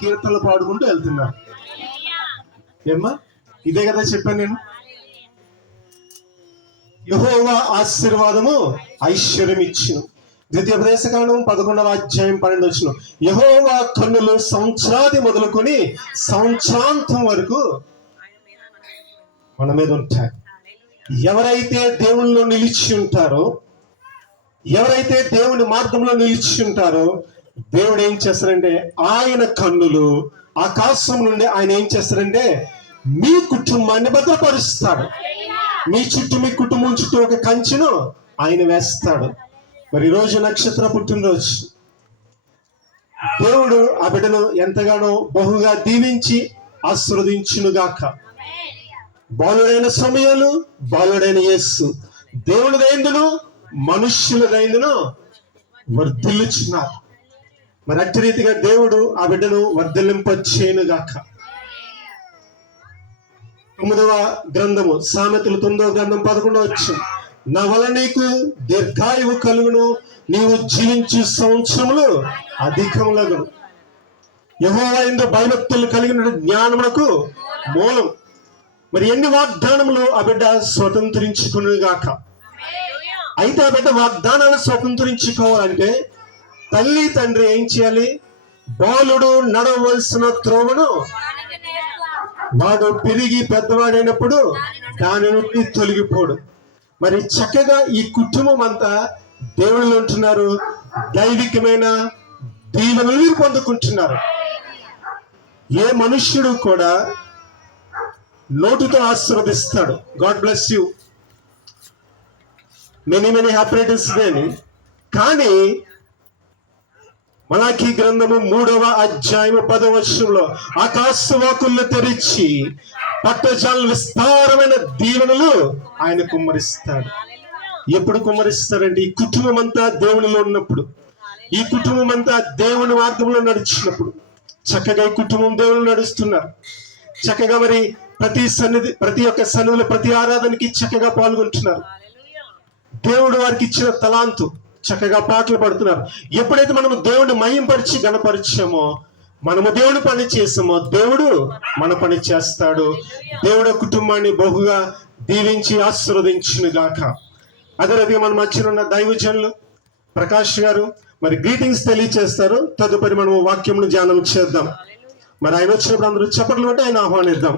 కీర్తనలు పాడుకుంటూ వెళ్తున్నారు. ఏమ్మా, ఇదే కదా చెప్పాను నేను. యెహోవా ఆశీర్వాదము ఐశ్వర్యం ఇచ్చును. ద్వితీయోపదేశకాండం 11వ అధ్యాయం 12వ వచనం. యెహోవా కన్నులు సంవత్సరాది మొదలుకొని సంవత్సరాంతం వరకు మన మీద ఉంటాయి. ఎవరైతే దేవునిలో నిలిచి ఉంటారో, ఎవరైతే దేవుని మార్గంలో నిలిచి ఉంటారో, దేవుడు ఏం చేస్తారంటే ఆయన కన్నులు ఆకాశం నుండి ఆయన ఏం చేస్తారంటే మీ కుటుంబాన్ని భద్రపరుస్తాడు. మీ చుట్టూ, మీ కుటుంబం చుట్టూ ఒక కంచెను ఆయన వేస్తాడు. మరి ఈరోజు నక్షత్ర పుట్టినరోజు. దేవుడు ఆ బిడ్డను ఎంతగానో బహుగా దీవించి ఆశీర్వదించునుగాక. బాలుడైన సమయాలు, బాలుడైన యేసు దేవునిదైందును మనుష్యులదైందును వర్ధిల్లుచున్నారు. మరి అట్టి రీతిగా దేవుడు ఆ బిడ్డను వర్ధిల్లింపచేయునుగాక. 9వ గ్రంథము సామెతలు 9వ గ్రంథం 11వ వచనం. నా వల్ల నీకు దీర్ఘాయువు కలుగును, నీవు జీవించు సంవత్సరములు అధికములగును. యెహోవా యందు భయభక్తులు కలిగిన జ్ఞానమునకు మూలం. మరి ఎన్ని వాగ్దానములు ఆ బిడ్డ స్వతంత్రించుకునుగాక. అయితే ఆ బిడ్డ వాగ్దానాలు స్వతంత్రించుకోవాలంటే తల్లి తండ్రి ఏం చేయాలి? బాలుడు నడవలసిన త్రోవను వాడు పెరిగి పెద్దవాడైనప్పుడు దాని నుండి తొలగిపోడు. మరి చక్కగా ఈ కుటుంబం అంతా దేవుళ్ళు ఉంటున్నారు, దైవికమైన దీవెనలు పొందుకుంటున్నారు. ఏ మనుష్యుడు కూడా నోటితో ఆశీర్వదిస్తాడు, God bless you, many many happy returns day అని. కానీ మలాకీ గ్రంథము 3వ అధ్యాయము 10వ వచనంలో ఆకాశవాకులను తెరిచి పట్టజాల విస్తారమైన దీవెనలు ఆయన కుమ్మరిస్తాడు. ఎప్పుడు కుమ్మరిస్తాడంటే ఈ కుటుంబం అంతా దేవునిలో ఉన్నప్పుడు, ఈ కుటుంబం అంతా దేవుని మార్గంలో నడిచినప్పుడు. చక్కగా ఈ కుటుంబం దేవుని నడుస్తున్నారు. చక్కగా మరి ప్రతి ఒక్క సన్నిధిలో, ప్రతి ఆరాధనకి చక్కగా పాల్గొంటున్నారు. దేవుడు వారికి ఇచ్చిన తలాంతు చక్కగా పాటలు పాడుతున్నారు. ఎప్పుడైతే మనము దేవుడిని మహింపరిచి గణపరిచామో, మనము దేవుని పని చేసామో, దేవుడు మన పని చేస్తాడు. దేవుడు కుటుంబాన్ని బహుగా దీవించి ఆశీర్వదించునుగాక. అదే రీతిగా మన మధ్యన ఉన్న దైవజనులు ప్రకాష్ గారు మరి గ్రీటింగ్స్ తెలియచేస్తారు. తదుపరి మనము వాక్యమును ధ్యానం చేద్దాం. మరి ఆయన వచ్చినప్పుడు అందరూ చప్పట్లు పెట్టి ఆయన ఆహ్వానిద్దాం.